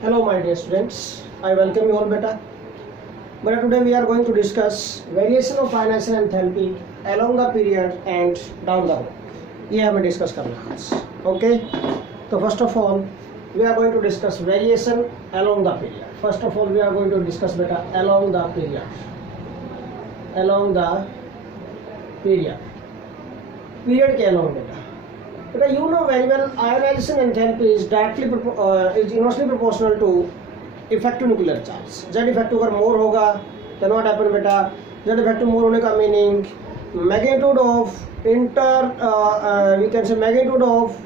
Hello my dear students, I welcome you all beta. But today we are going to discuss variation of financial enthalpy along the period and down the road. ये हमें discuss करना है आज. Okay, तो first of all we are going to discuss variation along the period. First of all we are going to discuss beta along the period. Along the period. Period के along beta. Because you know very well ionization enthalpy is is inversely proportional to effective nuclear charge. Z effective अगर more होगा then what happen बेटा, Z effective more होने का meaning magnitude of we can say magnitude of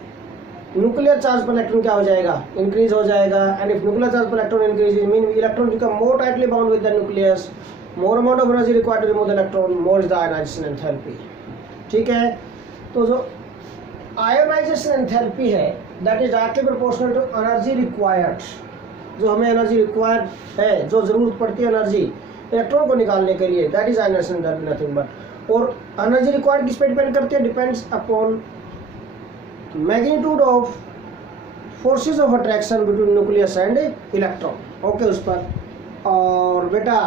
nuclear charge per electron क्या हो जाएगा, increase हो जाएगा. And if nuclear charge per electron increases mean electron become more tightly bound with the nucleus, more amount of energy required to remove the electron, more is the ionization enthalpy. ठीक है, तो जो ionization enthalpy है that is directly proportional to energy required. जो हमें energy required है, जो ज़रूरत पड़ती है एनर्जी इलेक्ट्रॉन को निकालने के लिए, that is ionisation enthalpy, nothing but. और एनर्जी रिक्वायर्ड किस पे डिपेंड करती है, depends upon magnitude of forces of attraction between nucleus and electron. Okay, उस पर. और बेटा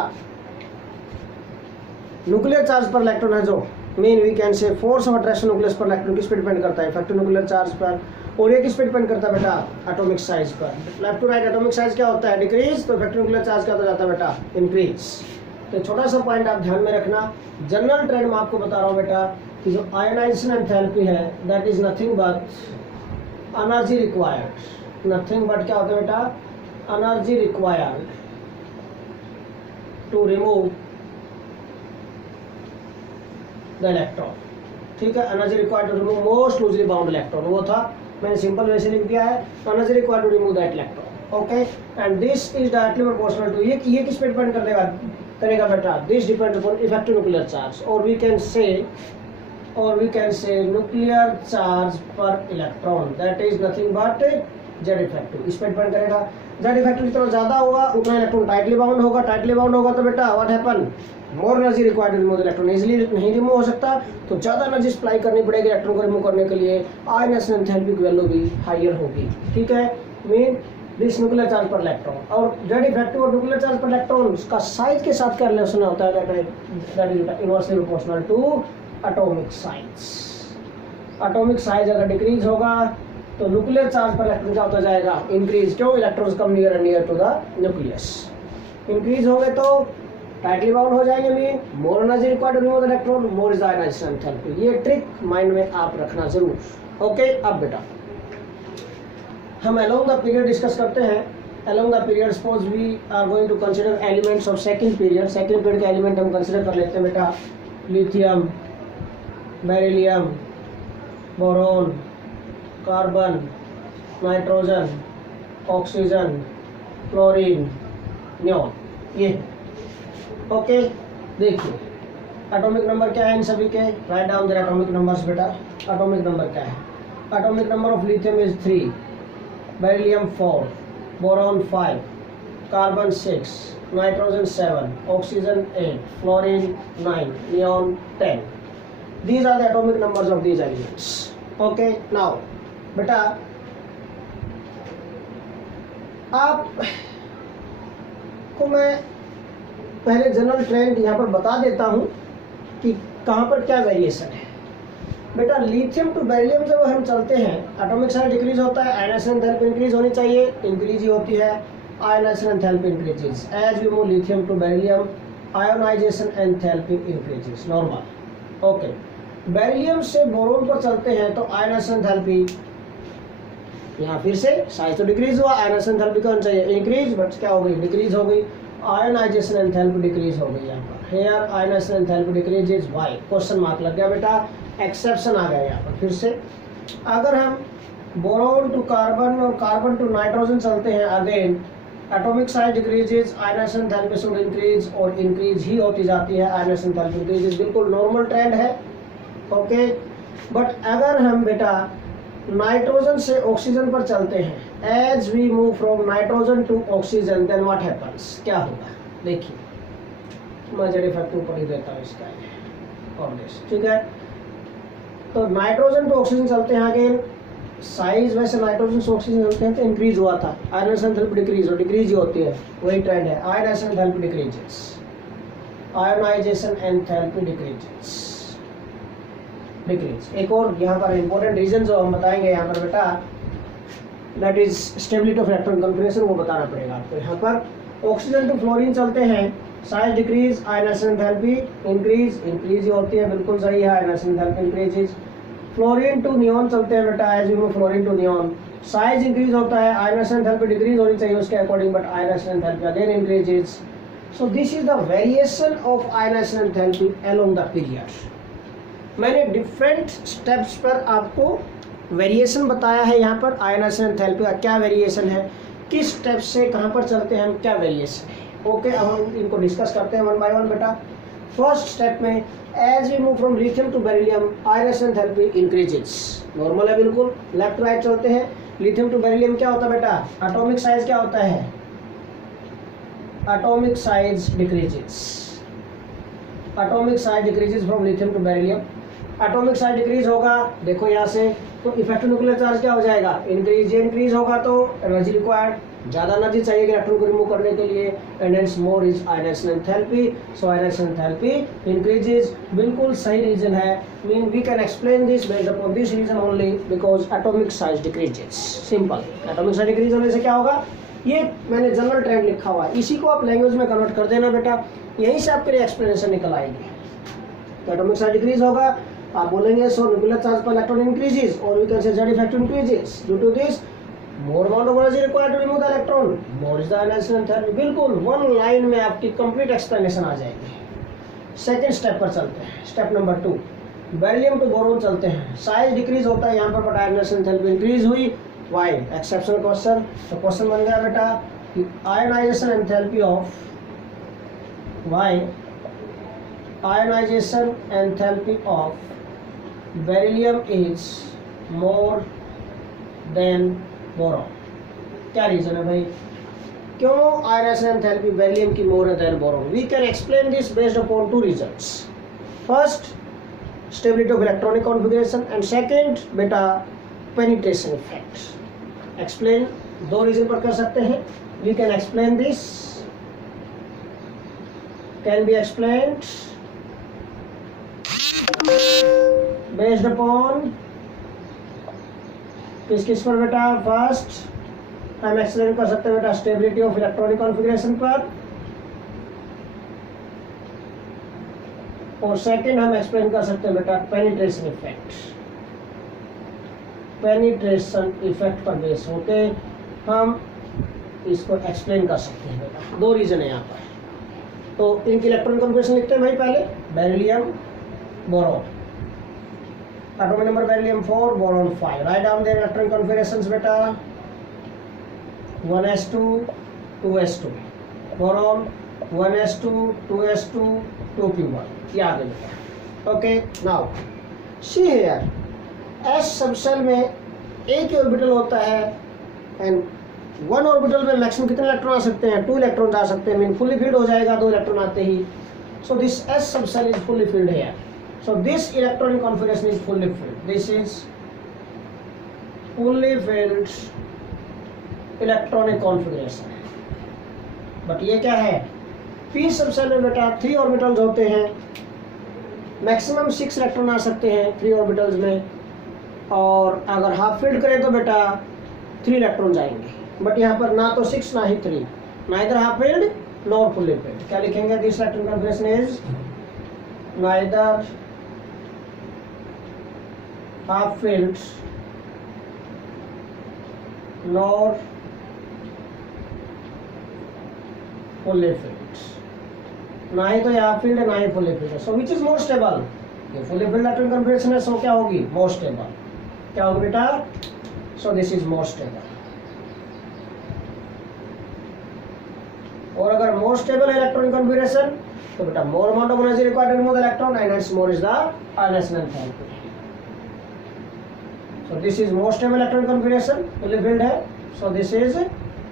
न्यूक्लियर चार्ज पर इलेक्ट्रॉन है जो mean we can say force of attraction nucleus पर इलेक्ट्रॉन किस पे डिपेंड करता है, इफेक्टिव न्यूक्लियर चार्ज पर. और ये किस पे डिपेंड करता है बेटा, एटॉमिक साइज पर. Left to right atomic size क्या होता है, डिक्रीज, तो इफेक्टिव न्यूक्लियर चार्ज क्या होता जाता है बेटा, इंक्रीज. तो छोटा सा पॉइंट आप ध्यान में रखना. जनरल ट्रेंड मैं आपको बता रहा हूँ बेटा कि जो आयोनाइजेशन एंथैल्पी है that is nothing but energy required. Nothing but क्या होता है बेटा, energy required to remove the electron. ठीक है, energy required to remove most loosely bound electron, वो था, मैंने सिंपल वैसे लिख दिया है, energy required to remove that electron. Okay, and this is directly proportional to, ये किस पे डिपेंड करेगा बेटा, this depends upon effective nuclear charge. और वी कैन से न्यूक्लियर चार्ज पर electron that is nothing but Z effective. इस पे डिपेंड करेगा. जेड इफेक्टिव जितना ज़्यादा होगा उतना इलेक्ट्रॉन टाइटली बाउंड होगा. टाइटली बाउंड होगा तो बेटा what happen, more energy required to remove electron. Easily नहीं रिमूव हो सकता, तो ज़्यादा एनर्जी सप्लाई करनी पड़ेगी इलेक्ट्रॉन को रिमूव करने के लिए. आयोनाइजेशन एंथैल्पी की वैल्यू भी हायर होगी. ठीक है, मीन दिस न्यूक्लियर चार्ज पर इलेक्ट्रॉन. और जेड इफेक्टिव और न्यूक्लियर चार्ज पर इलेक्ट्रॉन का साइज के साथ क्या रिलेशन होता है, that is inversely proportional to atomic size. Atomic size अगर डिक्रीज होगा तो न्यूक्लियर चार्ज पर इलेक्ट्रॉन क्या होता जाएगा, इंक्रीज. क्यों, electrons come near and near to the nucleus. Increase होंगे तो टाइटली बाउंड हो जाएंगे, mean more energy required to remove the electron, more is the ionization enthalpy. ये ट्रिक माइंड में आप रखना जरूर. ओके, अब बेटा हम अलोंग द पीरियड डिस्कस करते हैं. Along the period suppose we are going to consider elements of second period. Second period के एलिमेंट हम कंसीडर कर लेते हैं बेटा, lithium, beryllium, boron, carbon, nitrogen, oxygen, chlorine, neon. ये ओके, देखिए एटॉमिक नंबर क्या है इन सभी के, write down their atomic numbers बेटा. एटॉमिक नंबर क्या है, atomic number of lithium is 3, beryllium 4, boron 5, carbon 6, nitrogen 7, oxygen 8, fluorine 9, neon 10. These are the atomic numbers of these elements. Okay, now बेटा आप को मैं पहले जनरल ट्रेंड यहाँ पर बता देता हूँ कि कहाँ पर क्या वेरिएशन है. बेटा लिथियम टू बेरिलियम जब हम चलते हैं एटॉमिक साइज डिक्रीज होता है, आयोनाइजेशन एंथैल्पी इंक्रीज होनी चाहिए, इंक्रीज ही होती है. Ionization enthalpy increases as we move lithium to beryllium, ionization enthalpy increases normal. Okay, beryllium से बोरोन पर चलते हैं तो आयोनाइजेशन एंथैल्पी यहाँ फिर से साइज तो डिक्रीज हुआ, आयोनाइजेशन एंथैल्पी कौन चाहिए, इंक्रीज, बट क्या हो गई, डिक्रीज हो गई. आयोनाइजेशन एंथैल्पी डिक्रीज हो गई यहाँ पर. Here ionization enthalpy decrease is why, question mark लग गया बेटा, एक्सेप्शन आ गया यहाँ पर. फिर से अगर हम बोरोन टू कार्बन और कार्बन टू नाइट्रोजन चलते हैं again atomic size decreases, ionization enthalpy should increase, और इंक्रीज ही होती जाती है. आयोनाइजेशन एंथैल्पी इंक्रीजेज बिल्कुल नॉर्मल ट्रेंड है. ओके, बट अगर हम बेटा नाइट्रोजन से ऑक्सीजन पर चलते हैं, as we move from nitrogen to oxygen then what happens, क्या होगा, देखिए मैं जेड इफेक्टिव ऊपर ही देता हूँ इसका और दिस. ठीक है, तो नाइट्रोजन टू ऑक्सीजन चलते हैं अगेन, साइज वैसे नाइट्रोजन से ऑक्सीजन होते हैं तो इंक्रीज हुआ था, आयनाइजेशन एंथैल्पी डिक्रीज और डिक्रीज ही होती है, वही ट्रेंड है। Ionization enthalpy decreases, ionization enthalpy decrease. एक और यहाँ पर इंपॉर्टेंट रीजन जो हम बताएंगे यहाँ पर बेटा, that is stability of electron configuration, वो बताना पड़ेगा आपको। यहाँ पर ऑक्सीजन टू फ्लोरीन चलते हैं, size decrease, ionization enthalpy increase ही होती है, बिल्कुल सही है, ionization enthalpy increases. Fluorine to neon चलते हैं बेटा, as you know fluorine to neon, size increase होता है, आयनाइजेशन एंथैल्पी डिक्रीज होनी चाहिए उसके according, but ionization enthalpy again increases. So this is the variation of ionization enthalpy along the period. मैंने different steps पर आपको वेरिएशन बताया है। यहाँ पर आयनाइजेशन एंथैल्पी का क्या वेरिएशन है, किस स्टेप से कहाँ पर चलते हैं हम, क्या वेरिएशन है। ओके, अब हम इनको डिस्कस करते हैं वन बाय वन बेटा। फर्स्ट स्टेप में, as we move from lithium to beryllium, ionization enthalpy increases, normal है बिल्कुल, लेफ्ट राइट चलते हैं। लिथियम टू बेरिलियम क्या होता है बेटा, एटॉमिक साइज क्या होता है, atomic size decreases, atomic size decreases from lithium to beryllium. Atomic size decrease होगा, देखो यहाँ से, तो इफेक्टिव न्यूक्लियर चार्ज क्या हो जाएगा, इंक्रीज। ये इंक्रीज होगा तो एनर्जी रिक्वायर्ड, ज़्यादा एनर्जी चाहिए इलेक्ट्रॉन को रिमूव करने के लिए, and hence more is ionization enthalpy. So ionization enthalpy increases, बिल्कुल सही रीजन है। Mean we can explain this based upon this reason only, because atomic size decreases, simple. Atomic size decrease होने से क्या होगा, ये मैंने जनरल ट्रेंड लिखा हुआ है, इसी को आप लैंग्वेज में कन्वर्ट कर देना बेटा, यहीं से आपके लिए एक्सप्लेनेशन निकल आएगी। तो एटॉमिक साइज डिक्रीज होगा, आप बोलेंगे सो न्यूक्लियर चार्ज पर इलेक्ट्रॉन इंक्रीजेस, और we can say Z effect increases due to this more amount of energy required to remove the electron, more is the ionization enthalpy. बिल्कुल one line में आपकी complete explanation आ जाएगी। Second step पर चलते हैं, step number 2, beryllium to boron चलते हैं। Size decrease होता है यहाँ पर, बट आयनाइजेशन एंथैल्पी इंक्रीज हुई, व्हाई, एक्सेप्शनल क्वेश्चन। तो क्वेश्चन बन गया बेटा, ionization enthalpy of, why ionization enthalpy of beryllium is more than boron. क्या रीजन है भाई, क्यों आयनाइजेशन एंथैल्पी बेरिलियम की more than boron? We can explain this based upon two reasons. First, stability of electronic configuration, and second बेटा penetration effect. Explain दो reason पर कर सकते हैं। We can explain this, can be explained based upon किस पर बेटा, first हम एक्सप्लेन कर सकते हैं बेटा स्टेबिलिटी ऑफ इलेक्ट्रॉनिक कॉन्फिगरेशन पर, और सेकंड हम एक्सप्लेन कर सकते हैं बेटा पेनिट्रेशन इफेक्ट। पेनिट्रेशन इफेक्ट पर बेस होके हम इसको एक्सप्लेन कर सकते हैं बेटा। दो रीजन है यहाँ पर। तो इनकी इलेक्ट्रॉनिक कॉन्फिगरेशन लिखते हैं भाई पहले, beryllium boron, atomic number beryllium 4, boron 5। Write down their electronic configurations बेटा, 1s2 2s2, boron 1s2 2s2 2p1, ये आ गया बेटा। Okay, now see here, S subshell में एक ही ऑर्बिटल होता है, एंड वन ऑर्बिटल में मैक्सिमम कितने इलेक्ट्रॉन आ सकते हैं, 2 इलेक्ट्रॉन आ सकते हैं, मीन फुली फिल्ड हो जाएगा 2 इलेक्ट्रॉन आते ही। So this s subshell is fully filled here. So this electronic configuration is fully filled. This is fully filled electronic configuration. But ये क्या है, p सबसेल में बेटा 3 ऑर्बिटल्स होते हैं, मैक्सिमम 6 इलेक्ट्रॉन आ सकते हैं 3 ऑर्बिटल्स में, और अगर हाफ फिल्ड करें तो बेटा 3 इलेक्ट्रॉन जाएंगे। बट यहाँ पर ना तो 6 ना ही 3, neither half filled nor fully filled. क्या लिखेंगे, this electronic configuration is neither half filled nor fully filled, ना ही तो ये half filled है ना ही fully filled है। So which is more stable? ये fully filled electron configuration है, so क्या होगी, more stable। क्या होगी बेटा, so this is more stable। और अगर more stable है electron configuration तो बेटा more amount of energy required to remove the electron, and hence more is the ionization enthalpy। So this is more stable electronic configuration, fully filled है, so this is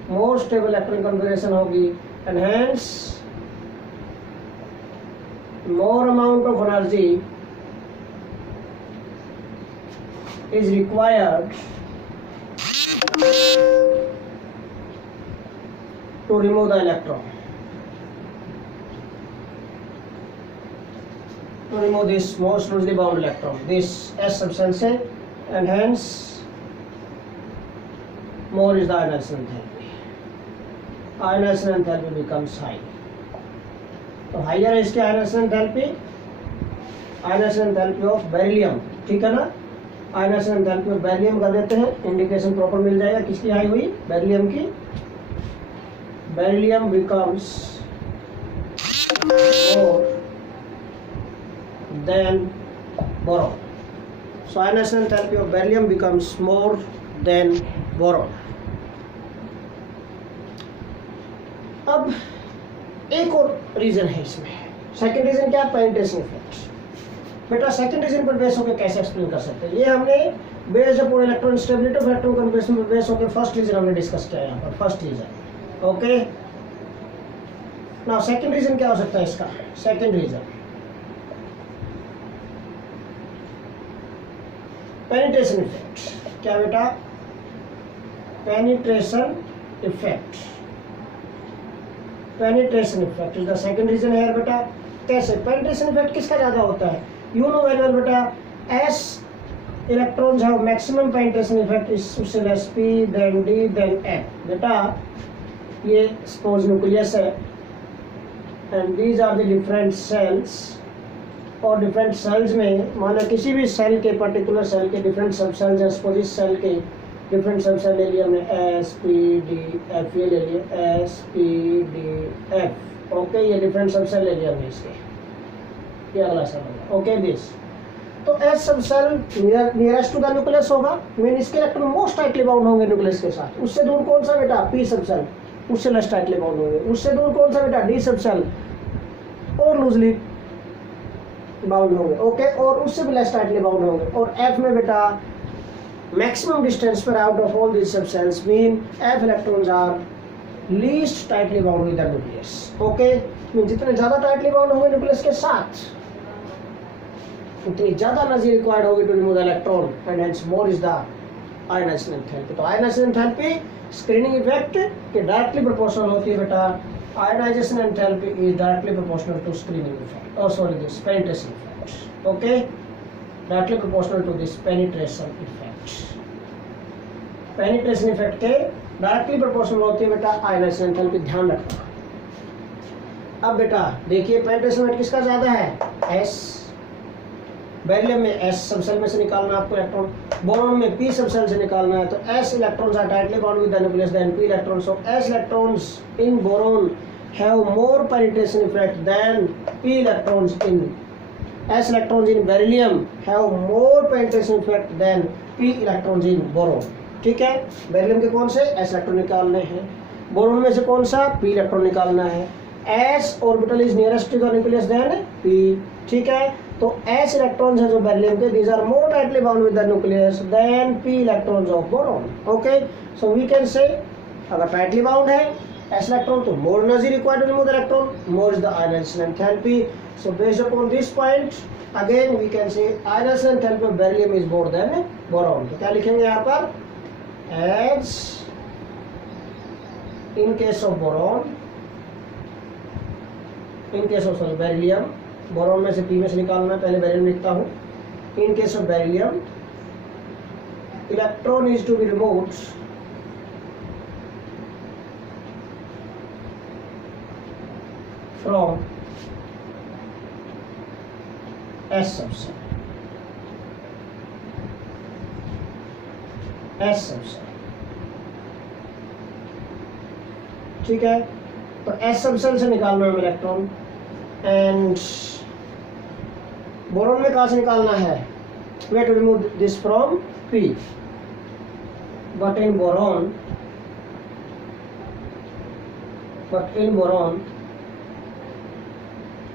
more stable electronic configuration होगी, and hence more amount of energy is required to remove the electron, to remove this most loosely bound electron, this S substance, and hence more is the ionization enthalpy. Ionization enthalpy becomes high. तो higher है इसकी ionization enthalpy of beryllium, ठीक है ना। ionization enthalpy of beryllium कर देते हैं, indication proper मिल जाएगा किसकी हाई हुई, बेरिलियम की। Beryllium becomes more than boron. So ionization enthalpy of beryllium becomes more than boron. अब एक और रीजन है इसमें, सेकंड रीजन क्या, पेनिट्रेशन इफेक्ट। बेटा सेकंड रीजन पर बेस होकर कैसे एक्सप्लेन कर सकते हैं, ये हमने based upon electron stability of electron confirmation पर बेस होकर फर्स्ट रीजन हमने डिस्कस किया यहाँ पर, first reason. Okay, now second reason क्या हो सकता है इसका, सेकंड रीजन पेनिट्रेशन इफेक्ट। क्या बेटा, penetration effect, penetration effect is the second reason है बेटा। कैसे पेनिट्रेशन इफेक्ट किसका ज्यादा होता है, यू नो वेरी वेल बेटा, s electrons have maximum penetration effect is less p than d than f. बेटा ये सपोज न्यूक्लियस है and these are the different shells, और डिफरेंट सेल्स में माना किसी भी सेल के, पर्टिकुलर सेल के डिफरेंट सब सेल्स हैं, सपोज इस सेल के डिफरेंट सब सेल ले लिया हमने, एस पी डी एफ, ये ले लिया s p d f. Okay, ये डिफरेंट सब सेल ले लिया हमने इसके, ये अगला सेल होगा। ओके दिस, तो s sub shell nearest to the nucleus होगा, मीन इसके इलेक्ट्रॉन मोस्ट टाइटली बाउंड होंगे न्यूक्लियस के साथ। उससे दूर कौन सा बेटा, पी सब सेल, उससे लेस टाइटली बाउंड होंगे। उससे दूर कौन सा बेटा, डी सब सेल, और लूजली बाउंड होंगे। ओके, और उससे भी लेस टाइटली बाउंड होंगे। और एफ में बेटा मैक्सिमम डिस्टेंस पर out of all this sub shells mean f electrons are least tightly bound with the nucleus. Okay, mean जितने ज्यादा टाइटली बाउंड होंगे न्यूक्लियस के साथ, उतनी ज्यादा एनर्जी रिक्वायर्ड होगी to remove the electron, and hence more is the ionization enthalpy. तो ionization enthalpy screening effect के डायरेक्टली प्रोपोर्शनल होती है बेटा। Ionization enthalpy is directly proportional to screening effect, और sorry this penetration effect. Okay, directly proportional to this penetration effect. Penetration effect के directly proportional होती है बेटा आयनाइजेशन एंथैल्पी, ध्यान रखना। अब बेटा देखिए पेनिट्रेशन इफेक्ट किसका ज्यादा है, एस। बेरिलियम में एस सब सेल में से निकालना आपको इलेक्ट्रॉन, बोरॉन में पी सब सेल से निकालना है। तो s electrons are tightly bound with the nucleus than p electrons. So s electrons in boron have more penetration effect than p electrons in, s electrons in beryllium have more penetration effect than p electrons in boron. ठीक है, beryllium के कौन से S electron निकालने हैं, boron में से कौन सा पी इलेक्ट्रॉन निकालना है। S orbital is nearest to the nucleus than p. ठीक है, तो एस इलेक्ट्रॉन्स है जो बेरिलियम के, these are more tightly bound with the nucleus than p electrons of boron. Okay, so we can say अगर tightly bound है s electron तो more energy required to remove the electron, more is the ionization enthalpy. So based upon this point again we can say ionization enthalpy of beryllium is more than boron. तो क्या लिखेंगे यहाँ पर, as in case of boron, in case of sorry beryllium, boron में से P में से निकालना, पहले बेरिलियम लिखता हूँ। In case of beryllium electron is to be removed from s subshell, s subshell. ठीक है, तो एस सबसेल से निकालना है इलेक्ट्रॉन, एंड बोरॉन में कहाँ से निकालना है, we have to remove this from P. But in boron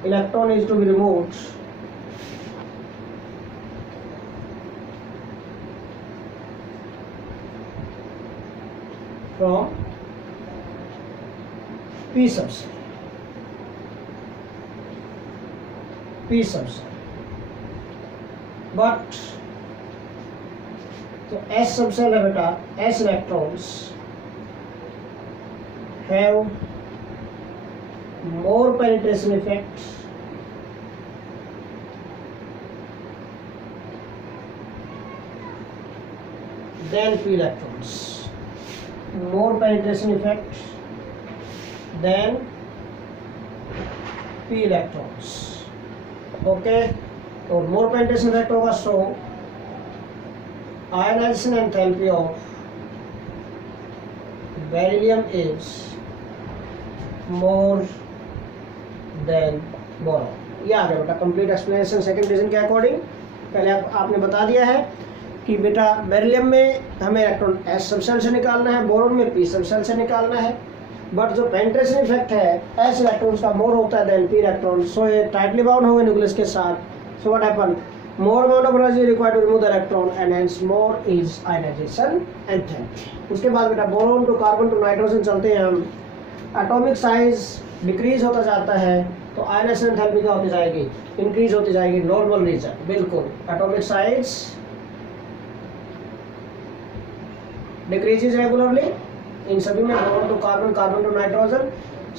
electron is to be removed from P subcell, P subcell, but तो S सबसेल है बेटा, S electrons have more penetration effect than P electrons, more penetration effect than P electrons. Okay, तो more penetration effect होगा, so ionization enthalpy of beryllium is more than boron. ये आ गया बेटा complete explanation second division के according. पहले आपने बता दिया है कि बेटा बेरिलियम में हमें इलेक्ट्रॉन S सबसेल से निकालना है, बोरॉन में P सबसेल से निकालना है, बट जो पेनिट्रेशन इफेक्ट है S इलेक्ट्रॉन्स का मोर होता है देन P इलेक्ट्रॉन, सो ये टाइटली बाउंड होंगे न्यूक्लियस के साथ। So what happen, more amount of energy required to remove the electron and hence more is ionization enthalpy। उसके बाद बेटा boron to carbon to nitrogen चलते हैं हम, एटॉमिक साइज डिक्रीज होता जाता है तो आयनाइजेशन एंथैल्पी क्या होती जाएगी, इंक्रीज होती जाएगी, नॉर्मल रीजन। बिल्कुल, atomic size decreases regularly in सभी में, boron to carbon, carbon to nitrogen.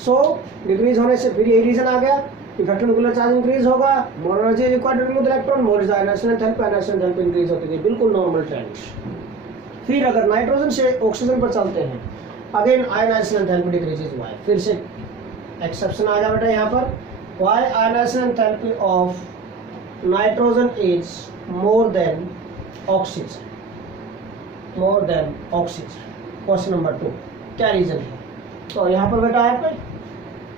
So decrease होने से फिर यही रीजन आ गया, इफेक्टिव न्यूक्लियर चार्ज इंक्रीज होगा, more energy required to remove the electron, more is ionization enthalpy, ionization enthalpy increase होती है, बिल्कुल नॉर्मल ट्रेंड। फिर अगर नाइट्रोजन से ऑक्सीजन पर चलते हैं, अगेन आयनाइजेशन एंथैल्पी डिक्रीजेज हुआ है, फिर से एक्सेप्शन आ गया बेटा यहाँ पर, why ionization enthalpy of nitrogen is more than oxygen, more than oxygen. Question number 2, क्या रीजन है? तो यहाँ पर बेटा आप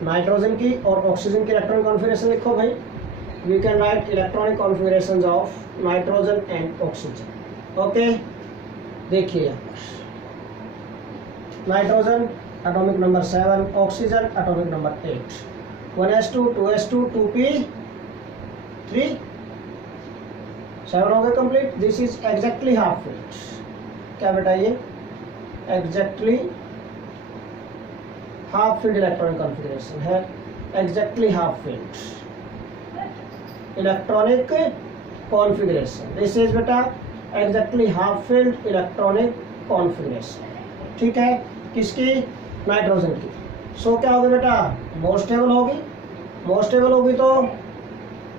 नाइट्रोजन की और ऑक्सीजन की इलेक्ट्रॉनिक कॉन्फ़िगरेशन लिखो भाई। We can write electronic configurations of nitrogen and oxygen. Okay, देखिए यहाँ पर nitrogen atomic number 7, oxygen atomic number 8, 1s2 2s2 2p3 7 हो गए complete. This is exactly half filled. क्या बेटा ये exactly half filled electronic configuration है, exactly half filled electronic configuration. This is बेटा exactly half filled electronic configuration. ठीक है, किसकी? नाइट्रोजन की। सो क्या होगी बेटा, मोर स्टेबल होगी, मोर स्टेबल होगी तो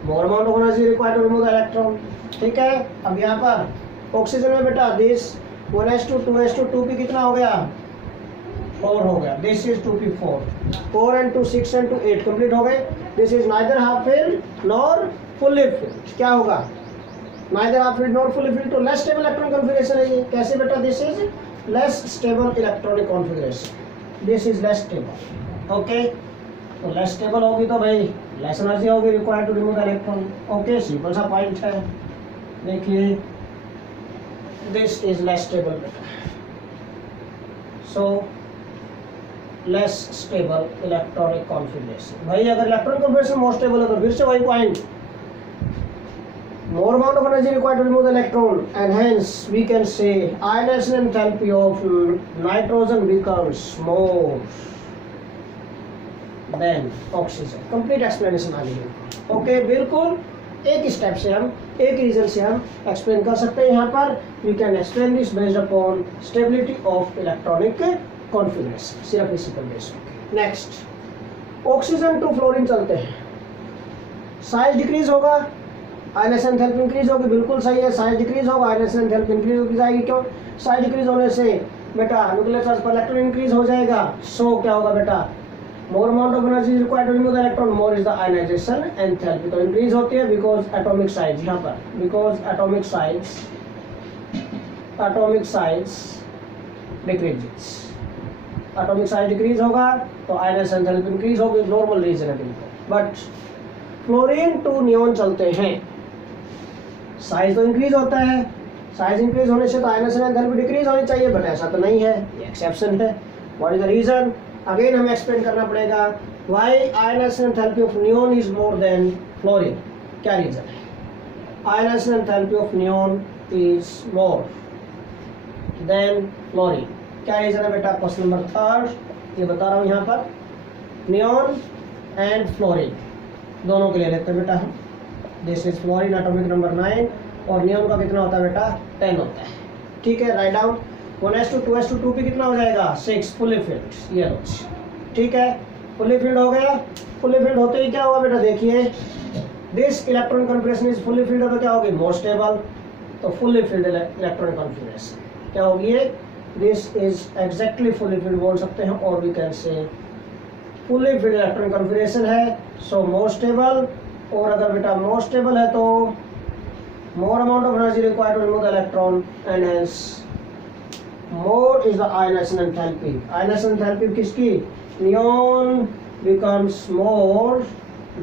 more amount of energy required to remove the electron. ठीक है, अब यहाँ पर ऑक्सीजन में बेटा दिस 1s2 2s2 2p कितना हो गया, 4 हो गया। This is 2p4, 4 and 2 6 and 2 8 कंप्लीट हो गए। This is neither half filled nor fully filled. क्या होगा, neither half filled nor fully filled, तो लेस स्टेबल इलेक्ट्रॉन कॉन्फ़िगरेशन है ये। कैसे बेटा, this is less stable electronic configuration, this is less stable. Okay, तो लेस स्टेबल होगी तो भाई लेस एनर्जी होगी required to remove the electron. Okay, simple सा पॉइंट है। देखिए दिस इज लेस स्टेबल बेटा, so less stable electronic configuration. भाई अगर इलेक्ट्रॉनिक कॉन्फ़िगरेशन मोर स्टेबल है तो फिर से वही point, more amount of energy required to remove the electron and hence we can say ionization enthalpy of nitrogen becomes more than oxygen। complete explanation आ गई है। Okay, बिल्कुल एक स्टेप से हम, एक रीजन से हम एक्सप्लेन कर सकते हैं। यहाँ पर we can explain this based upon stability of electronic configuration, सिर्फ इसी पर बेस होगी। नेक्स्ट ऑक्सीजन टू फ्लोरीन चलते हैं, साइज डिक्रीज होगा, आयनाइजेशन एंथैल्पी इंक्रीज होगी। बिल्कुल सही है, साइज डिक्रीज होगा, आयनाइजेशन एंथैल्पी इंक्रीज होती जाएगी। क्यों? साइज डिक्रीज होने से बेटा न्यूक्लियर चार्ज पर इलेक्ट्रॉन इंक्रीज हो जाएगा। सो क्या होगा बेटा, more amount of energy required to remove the electron, more is the ionization enthalpy. तो इंक्रीज होती है बिकॉज एटॉमिक साइज, यहाँ पर because atomic size decreases, atomic size decrease होगा तो आयनाइजेशन एंथैल्पी इंक्रीज होगी, नॉर्मल रीजन है बिल्कुल। बट फ्लोरीन टू नियोन चलते हैं, साइज तो इंक्रीज होता है, साइज इंक्रीज होने से तो आयनाइजेशन एंथैल्पी डिक्रीज होनी चाहिए, बट ऐसा तो नहीं है, ये एक्सेप्शन है। What is the reason, again हमें एक्सप्लेन करना पड़ेगा। Why ionization enthalpy of neon is more than fluorine, क्या रीजन है? Ionization enthalpy of neon is more than fluorine, क्या रीजन है बेटा? क्वेश्चन नंबर 3 ये बता रहा हूँ यहाँ पर, नियोन एंड फ्लोरीन दोनों के लिए लेते हैं बेटा हम। This is fluorine atomic number 9 और नियोन का कितना होता है बेटा, 10 होता है। ठीक है, write down 1s2 2s2 2p कितना हो जाएगा 6 फुली फिल्ड, ये लो ठीक है, फुली फिल्ड हो गया। फुली फिल्ड होते ही क्या होगा बेटा, देखिए this electron configuration is fully filled, तो क्या होगी मोर स्टेबल, तो फुली फिल्ड इलेक्ट्रॉन कॉन्फ़िगरेशन क्या होगी, this is exactly fully filled बोल सकते हैं, और we can say fully filled electron configuration है, सो मोर स्टेबल। और अगर बेटा मोर स्टेबल है तो more amount of energy required to remove the electron and hence more is the ionization enthalpy. Ionization enthalpy किसकी, neon becomes more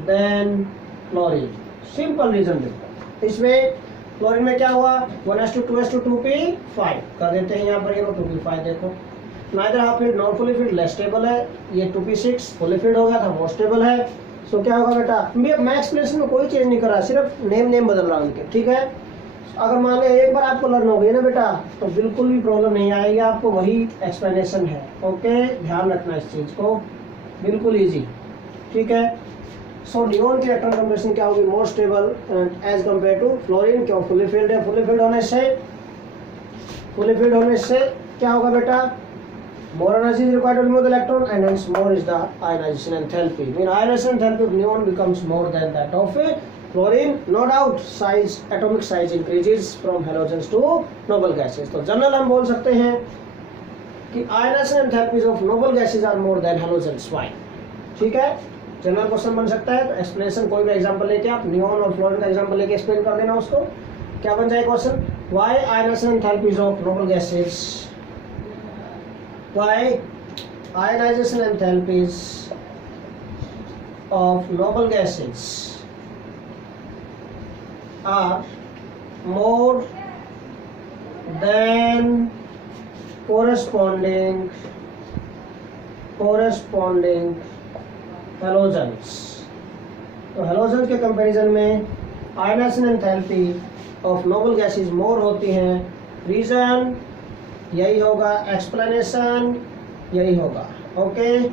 than chlorine. Simple reason देखो, इसमें chlorine में क्या हुआ 1s2 2s2 2p5 कर देते हैं यहाँ पर, ये 2p5 देखो, neither half filled non fully filled less stable है, ये 2p6 फुली फिल्ड हो गया था मोर स्टेबल है। सो क्या होगा बेटा, मैं एक्सप्लेनेशन में कोई चेंज नहीं कर रहा, सिर्फ नेम बदल रहा हूँ उनके, ठीक है। अगर मान लिया एक बार आपको लर्न हो गई ना बेटा, तो बिल्कुल भी प्रॉब्लम नहीं आएगी आपको, वही एक्सप्लेनेशन है, ओके, ध्यान रखना इस चीज़ को, बिल्कुल ईजी, ठीक है। सो नियॉन की इलेक्ट्रॉन कॉन्फ़िगरेशन क्या होगी, more stable as compare to fluorine, क्यों फुली फिल्ड है, फुली फिल्ड होने से क्या होगा बेटा, more energy is required to remove the electron and hence more is the ionization enthalpy. Mean ionization enthalpy of neon becomes more than that of fluorine. No doubt size, atomic size increases from halogens to noble gases. तो general हम बोल सकते हैं कि ionization enthalpies of noble gases are more than halogens. Why? ठीक है, general question बन सकता है। तो एक्सप्लेनेशन कोई भी एग्जांपल लेके आप नियॉन और फ्लोरीन का एग्जांपल लेके एक्सप्लेन कर देना उसको, क्या बन जाए question, why ionization enthalpies of noble gases, why ionization enthalpies of noble gases are more than corresponding halogens। तो halogens के कंपैरिजन में ionization enthalpy of noble gases more होती हैं। रीजन यही होगा, एक्सप्लेनेशन यही होगा, ओके।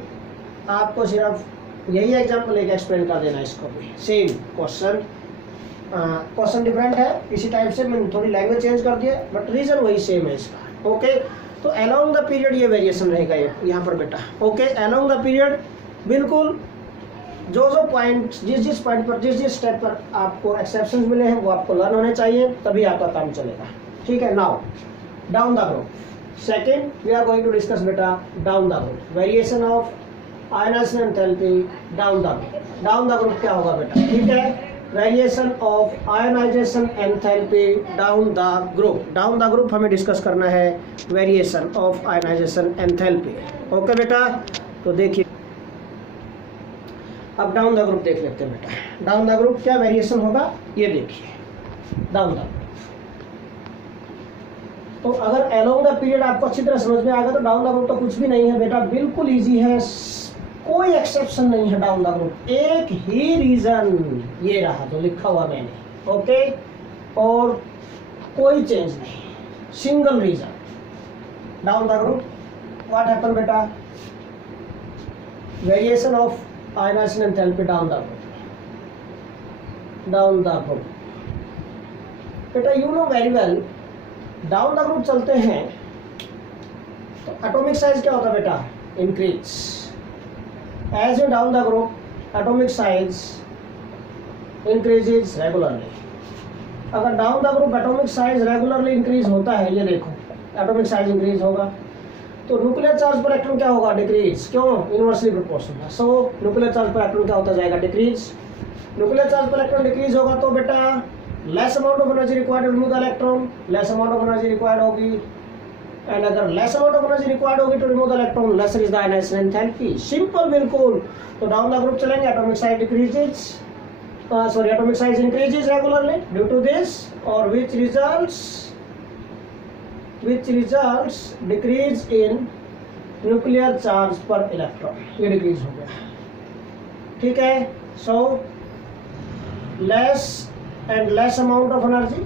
आपको सिर्फ यही एग्जांपल लेके एक्सप्लेन कर देना इसको भी, सेम क्वेश्चन डिफरेंट है इसी टाइप से, मैंने थोड़ी लैंग्वेज चेंज कर दिया बट रीजन वही सेम है इसका, ओके। तो अलोंग द पीरियड ये वेरिएशन रहेगा ये यहाँ पर बेटा, ओके। अलोंग द पीरियड बिल्कुल जो पॉइंट जिस पॉइंट पर जिस स्टेप पर आपको एक्सेप्शन मिले हैं वो आपको लर्न होने चाहिए, तभी आपका काम चलेगा, ठीक है। Now down the group, second we are going to discuss बेटा down the group, variation of ionization enthalpy down the group. Down the group क्या होगा बेटा, ठीक है, variation of ionization enthalpy down the group. Down the group हमें discuss करना है variation of ionization enthalpy, okay बेटा। तो देखिए अब डाउन द ग्रुप देख लेते हैं बेटा, डाउन द ग्रुप क्या वेरिएशन होगा ये देखिए। डाउन द तो अगर अलोंग द पीरियड आपको अच्छी तरह समझ में आ गया तो डाउन द ग्रुप तो कुछ भी नहीं है बेटा, बिल्कुल इजी है, कोई एक्सेप्शन नहीं है डाउन द ग्रुप। एक ही रीजन ये रहा जो लिखा हुआ मैंने, ओके, और कोई चेंज नहीं, single reason down the group. What happen बेटा, variation of ionization enthalpy down the group बेटा, you know very well. Down the group चलते हैं तो एटॉमिक साइज क्या होता है बेटा, increase as you down the group, atomic size increases regularly. अगर down the group atomic size regularly increase होता है, ये देखो एटॉमिक साइज इंक्रीज होगा, तो न्यूक्लियर चार्ज पर इलेक्ट्रॉन क्या होगा, डिक्रीज, क्यों, inversely proportional. So nuclear charge पर इलेक्ट्रॉन क्या होता जाएगा, डिक्रीज। न्यूक्लियर चार्ज पर इलेक्ट्रॉन डिक्रीज होगा तो बेटा less amount of energy required to remove the electron, less amount of energy required होगी, एंड अगर less amount of energy required होगी to remove the electron, lesser is the ionization enthalpy. Simple, बिल्कुल। तो down the group चलेंगे, atomic size decreases, sorry atomic size increases regularly due to this, और which results decrease in nuclear charge per electron, ये decrease हो गया, ठीक है। सो less and less amount of energy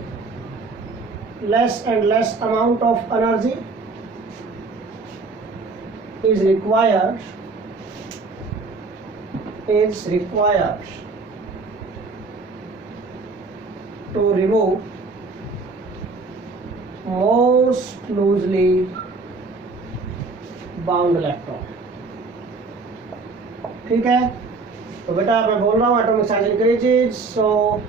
is required to remove most loosely bound electron. ठीक है, तो बेटा मैं बोल रहा हूँ atomic size increases, so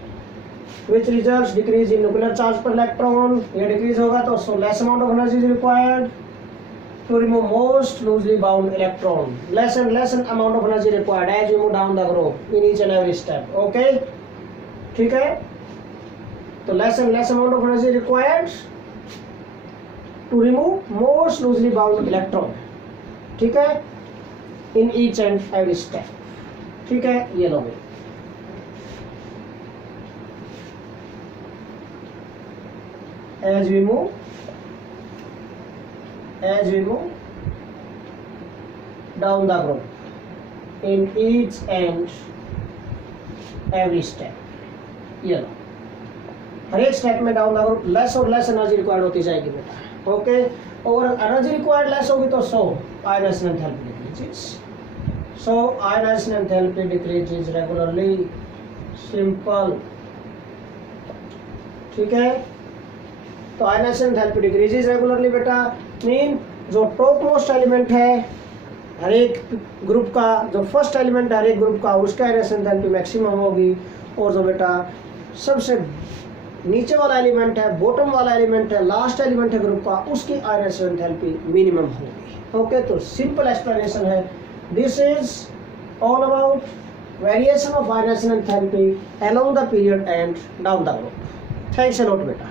which results decrease in nuclear charge पर इलेक्ट्रॉन, ये डिक्रीज होगा तो so less amount of energy is required to remove most loosely bound electron. Less and less amount of energy required as we move down the group in each and every step. Okay? ठीक है, तो less and less amount of energy required to remove most loosely bound electron. ठीक है, in each and every step. ठीक है, ये लो भाई। As we move down the group in each and every step, ये लो, हर एक स्टेप में डाउन द ग्रुप लेस और लेस एनर्जी रिक्वायर्ड होती जाएगी बेटा। ओके, और एनर्जी रिक्वायर्ड लेस होगी तो so ionization enthalpy decreases, so ionization enthalpy decreases regularly, simple. ठीक है, तो आयनाइजेशन एंथैल्पी डिक्रीजेस रेगुलरली बेटा, मीन जो टॉप मोस्ट एलिमेंट है हर एक ग्रुप का, जो फर्स्ट एलिमेंट है हर एक ग्रुप का, उसका आयनाइजेशन एंथैल्पी मैक्सिमम होगी, और जो बेटा सबसे नीचे वाला एलिमेंट है, बॉटम वाला एलिमेंट है, लास्ट एलिमेंट है ग्रुप का, उसकी आयनाइजेशन एंथैल्पी मिनिमम होगी। ओके, तो सिंपल एक्सप्लेनेशन है, this is all about variation of ionization enthalpy along the period and down the group. Thanks a lot बेटा।